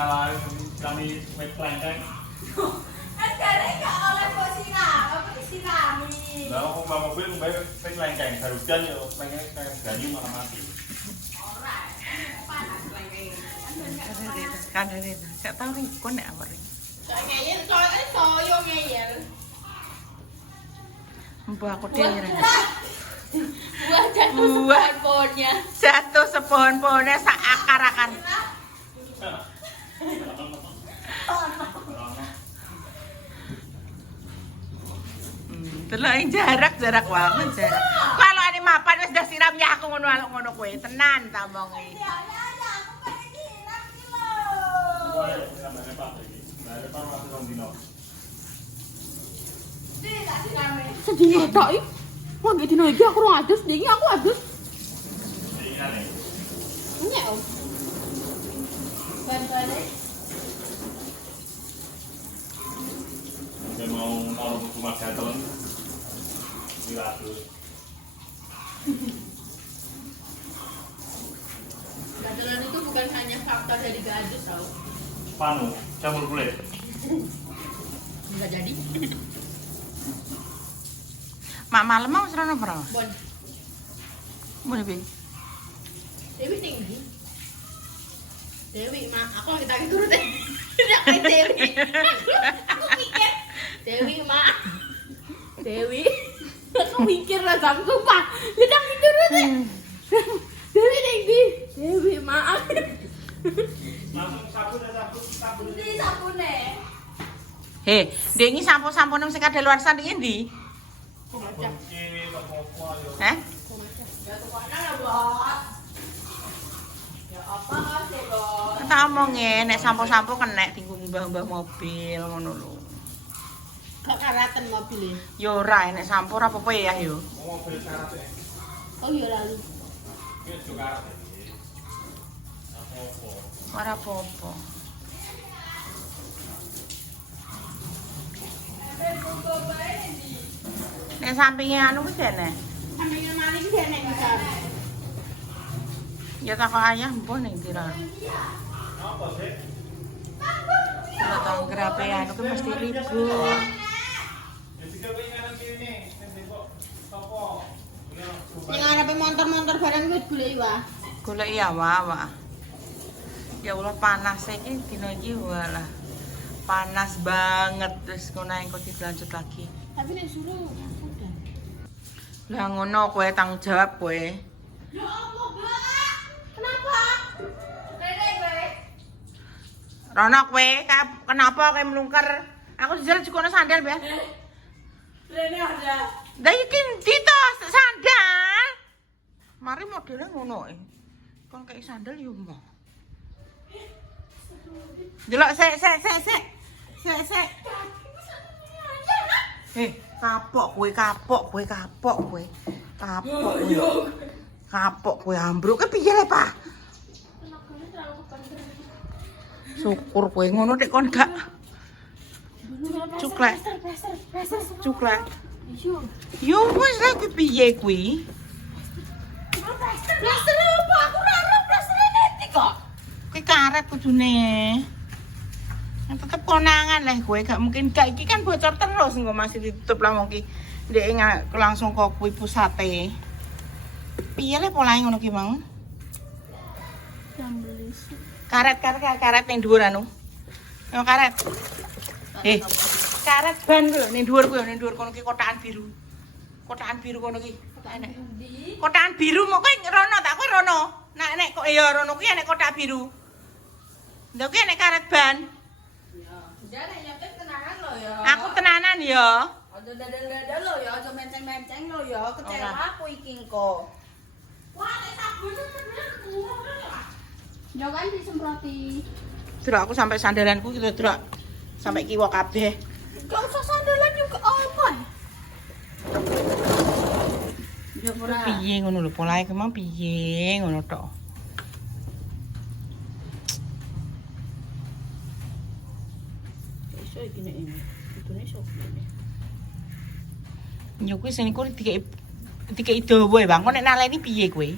ngalah kami wet klengkeng. Kan karek gak oleh kok siram, apa disirami. Lah aku bawa mobil mbak wet klengkeng hujan ya pengen ganyu malah mati. Ora, panas klengkeng. Kan ini, saya tahu nih, kau nek apa nih? Soalnya ngeyel, soalnya soyo ngeyel. Mbak aku dia nyerang. Buah jatuh sebuah pohonnya. Jatuh sepohon-pohonnya seakar-akar. Delok jarak banget jarak. Kalau ane mapan wis dah siram ya aku ngono kowe. Tenan ta omongi. Ya aku pengen siram iki lho. Tidak sirame. Sedih tok iki. Wong iki dino iki aku ora adus, iki aku adus. Nek om. Ban-bane. Saya mau nolong rumah gatel. Diadus. Gadelan itu bukan hanya faktor dari gadis tau. Panu, campur kulit. Enggak jadi. Mak malam mau serana berapa? Bon. Mau pi. Dewi tinggi. Dewi, mak, aku lagi tadi turun deh. Tidak kayak Dewi. Aku mikir. Dewi, mak. Dewi. Aku mikir lah jam sumpah. Tidak kayak turun deh. Dewi tinggi. Dewi, mak. Langsung sabun. Ini sabune. Heh, dengi sampo-sampone sing kadaluarsa iki ndi? Heh? Ya tukangnya lah, Bos. Ya apa sih, Bos? Kita omonge nek sampo-sampo kenek tinggu mbah-mbah mobil ngono lho. Kok karatan mobilnya? Ya ora nek sampo ora apa-apa ya yo. Mobil karat ya. Oh iya lalu. Ini juga karat ya. Apa-apa. Ora apa-apa. Nek sampinge anu kuwi dene. Sampingnya maling dia nek bisa. Ya takok ayah mbah ning ndi ra. Apa sih? Kalau tang grape anu kuwi mesti ribut. Ya juga pengen kene. Nek kok apa? Yang ngarepe motor-motor barang wis goleki wae. Golek ya wae. Ya Allah panas iki dina iki walah. Panas banget terus kono engko dilanjut lagi. Tapi nek suruh udah. Lah ngono kowe tanggung jawab kowe. Ya Allah, Mbak. Kenapa? Rene kowe. Rono kowe kenapa kowe mlungker? Aku jujur juga ono sandal, Mbak. Rene ada. Lah iki ndi to sandal? Mari modelnya ngono e. Kon kayak sandal yo mbah. Delok sik. Kapok kowe. Kapok kowe ambruk piye le, Pak? Syukur kowe ngono nek kon gak cuklek. Yo wis lha kuwi piye kuwi? Plaster apa? Aku ora ora plaster neti kok. Kuwi karet kudune. Tetep konangan lah kowe gak mungkin gak iki kan bocor terus engko masih ditutup lah mungkin ndek langsung kok kuwi pusate. Piye le polahe ngono ki, Mang? Karet ning dhuwur anu. Yo karet. Karet ban lho ning dhuwur kuwi ning dhuwur kono ki kotakan biru. Kotakan biru kono ki. Enek. Kotakan biru mok kowe rono tak kowe rono. Nek kok ya rono kuwi enek kotak biru. Lha kuwi enek karet ban. Ya nek nyopet tenanan lo ya. Aku tenanan ya. Aja dadal-dadal lo ya, aja menceng-menceng lo ya. Kecewa aku iki engko. Wah, nek sabun ya kan disemproti. Delok aku sampai sandalanku gitu delok. Sampai kiwa kabeh. Gak usah sandalan juga apa. Ya ora piye ngono lho polahe ki mang piye ngono tok. Iso iki nek ini. Itune iso ngene. Ya kuwi sing iku dikeki dawa Bang. Kok nek naleni piye kowe?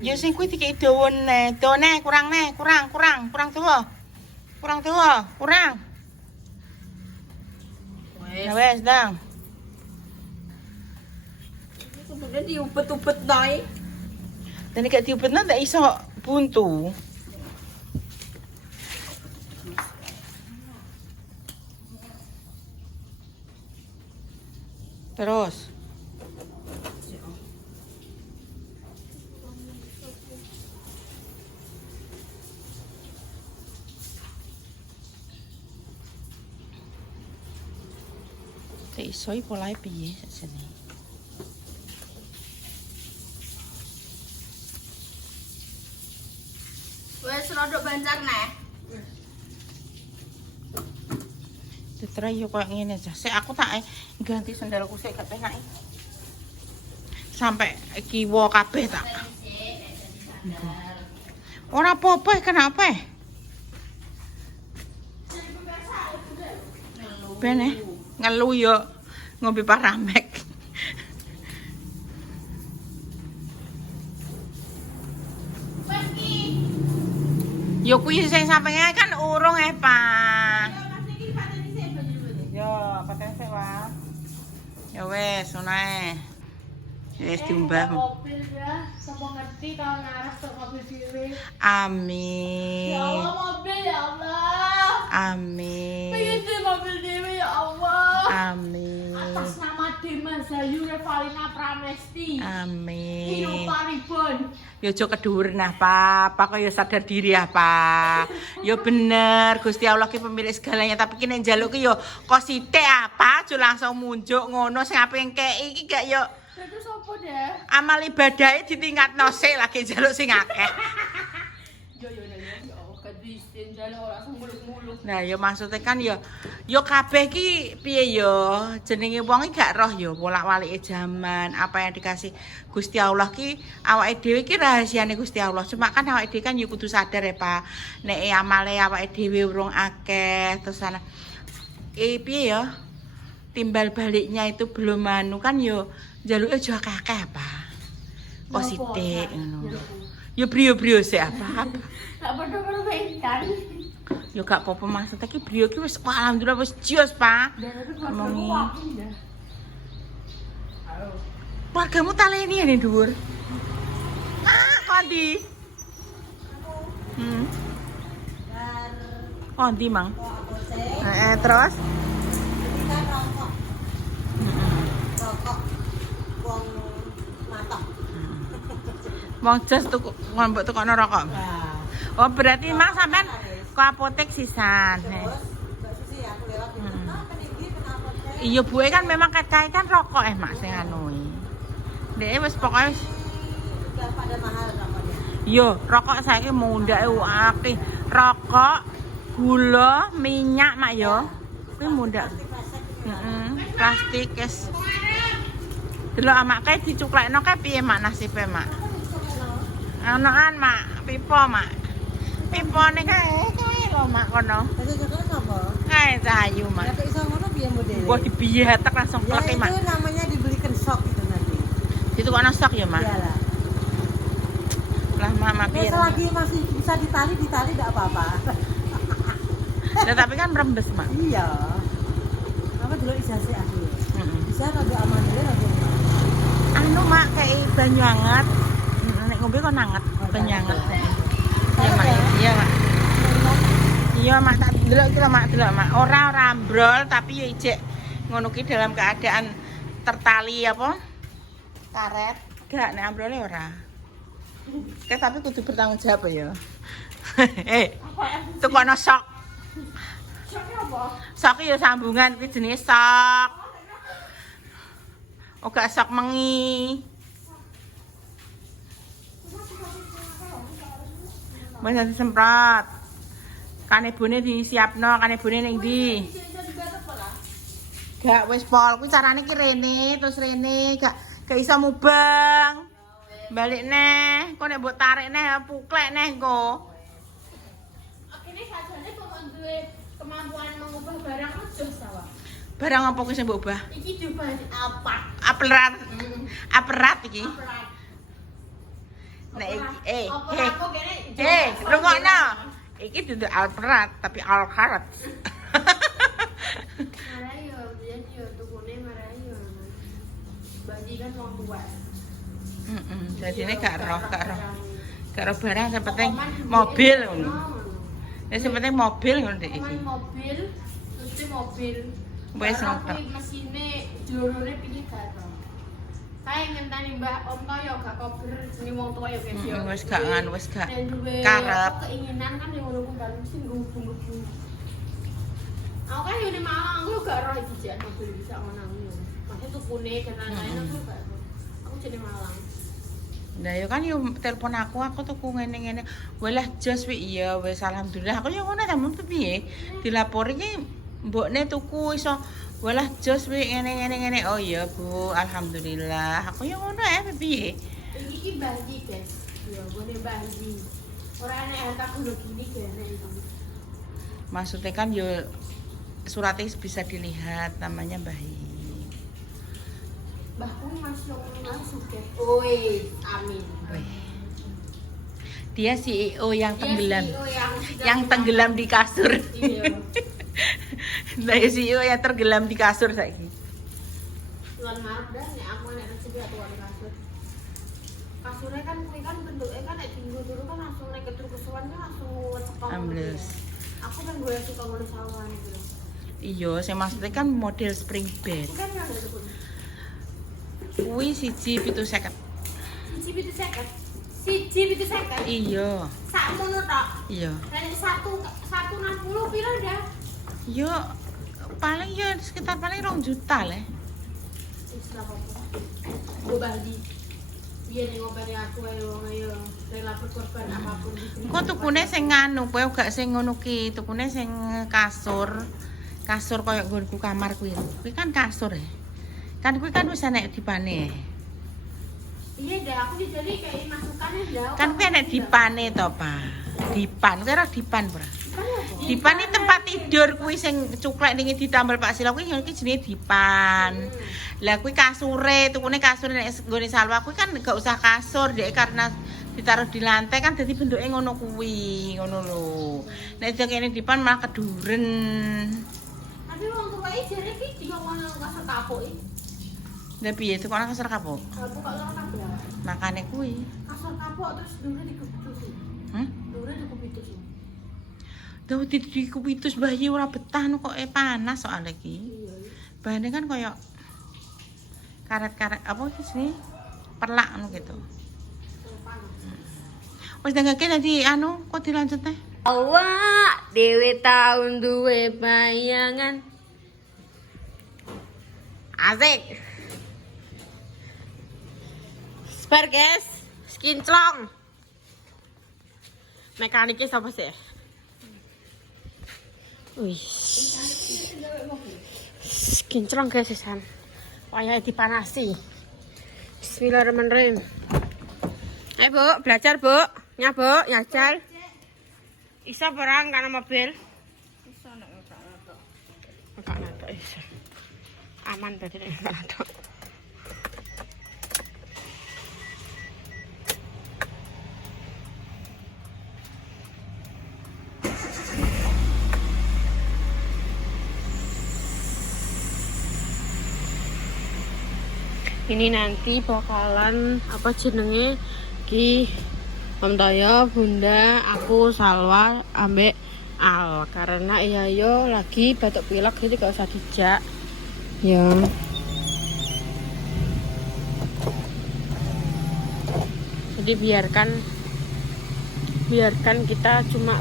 Ya sing kuwi dikeki dawa ne, kurang dawa. Kurang tua, kurang. Ya wes, dang. Sebenarnya diupet-upet dai. Dan kayak diupetnya ndak iso buntu. Terus. Iso iki polahe piye sakjane? Wes rodok bancar neh. Diterai yo koyo ngene aja. Sik aku tak ganti sandalku sik gak penak. Sampai kiwa kabeh tak. Ora apa-apa kenapa? Ben ngeluh yo ngombe Paramek. Yo kuwi sing sampinge kan urung Pak. Yo, paten sik, Pak. Ya wes, ngono ae. Wes diumbah. Mobil ya, sapa ngerti kalau ngaras tok mobil dhewe. Amin. Ya Allah mobil ya Allah. Amin. Pengen di mobil dhewe ya Allah. Amin. Atas nama Dimas Ayu Revalina Pramesti. Amin. Hino Paribon. Ya aja kedhuwur nah, Pak. Pak ya sadar diri ya, Pak. Ya bener, Gusti Allah ki pemilik segalanya, tapi ki nek njaluk ki ya kok sithik apa, aja langsung munjuk ngono sing ape ngkeki iki gak ya Itu sapa deh? amal ibadahe ditingkatno sik lagi njaluk sing akeh. Yo Allah kadisten jane ora muluk-muluk. Nah, ya maksudnya kan ya kabeh ki piye ya jenenge wong iki gak roh ya bolak-balike jaman, apa yang dikasih Gusti Allah ki awake dhewe ki rahasiane Gusti Allah. Cuma kan awake dhewe kan ya kudu sadar ya, Pak. Nek amale awake dhewe urung akeh terus ana piye ya timbal baliknya itu belum anu kan ya njaluke aja akeh-akeh apa. Kok sithik ngono. Ya brio-brio sik apa. Tak padha-padha pendan. Ya gak apa-apa maksudnya ki brio ki wis alhamdulillah wis jios, Pak. Omongi. Keluargamu taleni ya nih dhuwur. Kondi. Kondi, Mang. Terus wong jas tuku ngombok tukokno rokok. Oh, berarti Mang sampean ke apotek sisan. Iya buwe kan memang kae kan rokok Mak sing anu. Dek wis pokoke pada mahal rokoknya. iya, rokok saiki mundhake akeh. Rokok, gula, minyak Mak ya. Kuwi mundhak. Plastik es. Delok Mak kae dicuklekno kae piye Mak nasibe Mak? Anoan Mak, pipa Mak. Pipane kae lho Mak kono. Jadi coklat apa? Kae cahayu Mak. Ya kok iso ngono piye modele? Wah dibiyetek langsung Ya klek Mak. itu namanya dibelikan sok itu nanti. Ditukokno stok ya Mak. Iyalah. Lah Mak piye? Ya selagi masih bisa ditali enggak apa-apa. Lah tapi kan merembes Mak. Iya. Apa dulu ijazah aku. Heeh. Bisa rada aman dhewe rada. Anu Mak kayak banyu anget. Nek ngombe kok anget, banyu anget. Iya Mak. Iya Mak. Iya Mak tak delok iki lho Mak, delok Mak. Ora ambrol tapi ya ijek ngono ki dalam keadaan tertali apa? Karet. Gak nek ambrole ora. Tapi kudu bertanggung jawab ya. Tukokno sok. Soknya apa? Sok ya sambungan kuwi jenenge sok. Oh gak sok mengi. Wis disemprot. Kanebone disiapno, kanebone ning ndi? Gak wis pol, kuwi carane ki rene, terus rene, gak iso mubeng. Balik neh, kok nek mbok tarik neh puklek neh engko. Akhirnya sajane kok duwe kemampuan mengubah barang terus sawah. Barang apa kuwi sing mbok ubah? Iki diubah apa? Aparat iki. Nek Apa aku kene? rungokno. Iki dudu Alperat tapi Alkarat. Marah yo, dia yo tukune marah yo. Bagi kan wong tua. Dadine gak roh barang sing penting mobil ngono. Sing penting mobil ngono Dik iki. Mobil, terus mobil. Wes ngono. Mesine jurune pilih gak to. Kae ngenteni Mbah Om kaya gak kober jenenge wong tua ya guys yo. Wis gak nganu wis gak Dan duwe karep. keinginan kan yang ngono ku kan mesti ngubung-ngubung. Aku kan yo di Malang aku gak roh iki jan mobil bisa ngono yo. Maksudnya tukune kenangan aku gak roh. Aku jadi Malang. Nah, yo kan yo telepon aku tuku ngene-ngene. Welah jos wi iya wis alhamdulillah. Aku yo ngono ta mun piye? Dilapori ki mbokne tuku iso welah jos wi ngene-ngene. Oh iya, Bu, alhamdulillah. Aku yo ngono piye? Iki bagi guys. Yo gone bagi. Ora enek harta kudu gini gene itu. Maksudnya kan yo suratnya bisa dilihat namanya bayi. Bahku masuk suket. Oi, amin. Dia CEO yang tenggelam. Dia CEO yang tenggelam di kasur. Iya. Dia CEO yang tenggelam di kasur saiki. Tuan ngarep dah nek aku nek rezeki aku di kasur. Kasurnya kan kuwi kan bentuknya kan nek tinggal dulu kan langsung nek kesuwan kan langsung cepet. Ambles. Aku kan gue suka ngurus sawan gitu. Iya, saya maksudnya kan model spring bed. Bukan yang ada pun. Kuwi 1,50. Siji pitu seket. Iya. Sak mono tok. Iya. Dan 160 piro dah? Yo paling ya sekitar paling 2 juta lah. Wis lah apa. Gue bagi. Biar ning ngopeni aku ayo rela berkorban apapun gitu. Kok tukune sing nganu, kowe gak sing ngono ki, tukune sing kasur. Kasur koyo nggonku kamar kuwi. Kuwi kan kasur ya. Kan kuwi kan wis enek dipane. Iya dah, aku jadi kayak masukannya dah. Kan kuwi enek dipane to, Pak. Dipan, kowe ora dipan, Bro. Dipan iki tempat tidur kuwi sing cuklek ning ditambal Pak Sila kuwi jenenge dipan. Lah kuwi kasure, tukune kasur nek nggone Salwa kuwi kan gak usah kasur, Dek, karena ditaruh di lantai kan dadi bentuke ngono kuwi, ngono lho. Nek kene dipan malah keduren. Tapi wong tua iki jare iki dikon kasur kapuk iki. Lah piye tukang kasur kapuk? Kapuk kok ora kabeh. Makane kuwi. Kasur kapuk terus dure dikupitus. Dure dikupitus. Dawa dikupitus bayi ora betah no kok panas soalnya iki. Iya. Bahane kan koyo karet-karet apa iki sini? Perlak ngono gitu. Wis dengake dadi anu kok dilanjut teh. Awak dhewe taun duwe bayangan. Asik. Spare guys, skinclong. Mekaniknya siapa sih? Wih. Skinclong guys sisan. Wayah dipanasi. Bismillahirrahmanirrahim. Ayo Bu, belajar Bu. Nya Bu, nyajal. Isa barang kana mobil. Isa nek enggak nato. Isa. Aman berarti nek enggak nato. Ini nanti bakalan apa jenenge ki Om Toyo, Bunda, aku, Salwa, ambek Al. Karena iya yo lagi batuk pilek jadi gak usah dijak. Ya. Jadi biarkan kita cuma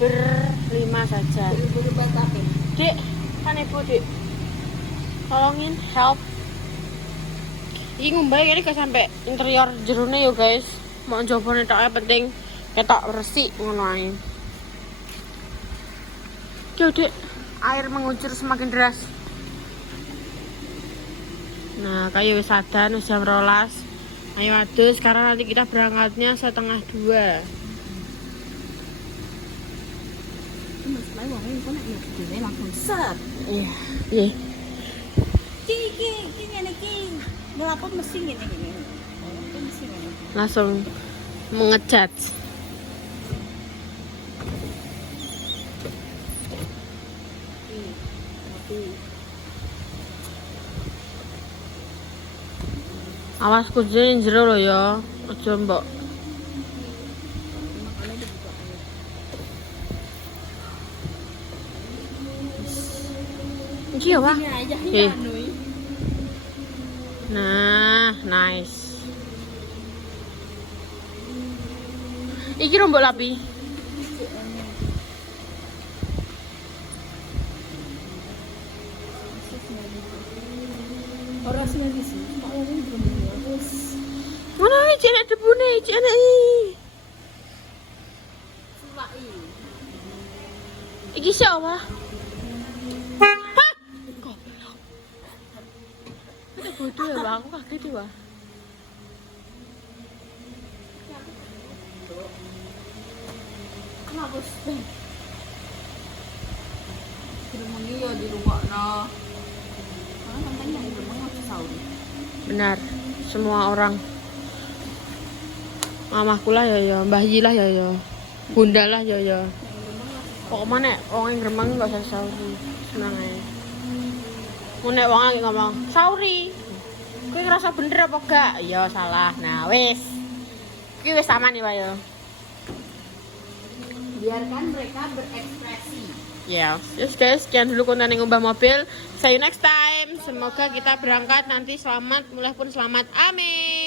berlima saja. Dek, kan ibu Dek. Tolongin help. Iki ngumbai ini gak sampai interior jerone yo guys. Mau coba netoknya penting ketok resik ngono ae. Yo Dek, air mengucur semakin deras. Nah, kayak wis adan jam 12. Ayo adus, sekarang nanti kita berangkatnya 1:30. Masalahnya wongnya kok nek dhewe langsung set. Iya. Iya. Ki ngene iki. Melapor mesti ngene iki. Oh, mesti ngene. Langsung mengecat. Awas kucing jero lho ya. Aja mbok. Iki ya, Wak. Ini aja Eh. ya Nui. Nah, nice. Iki rombok lapi. Orang sini sih. Kalau ini belum terus. Mana iki cenek debune, cenek iki. Sulai. Iki siapa? Hah? Goblok. Itu bodoh ya, Bang. Aku kaget ya, Wak. Kenapa sih? Geremengi ya di rumah no. Mana katanya di rumah nggak sahur. Benar. Semua orang. Mamahku lah ya, Mbah Yi lah ya. Bunda lah ya. Pokoknya nek wong yang gremeng gak usah sauri. Seneng ae. Mun nek wong lagi ngomong, "Sauri." Kowe ngerasa bener apa gak? Ya salah. Nah, wis. Iki wis aman ya, Pak ya. Biarkan mereka berekspresi. Ya, yes guys, sekian dulu konten yang ngubah mobil. See you next time. Semoga kita berangkat nanti selamat, mulai pun selamat. Amin.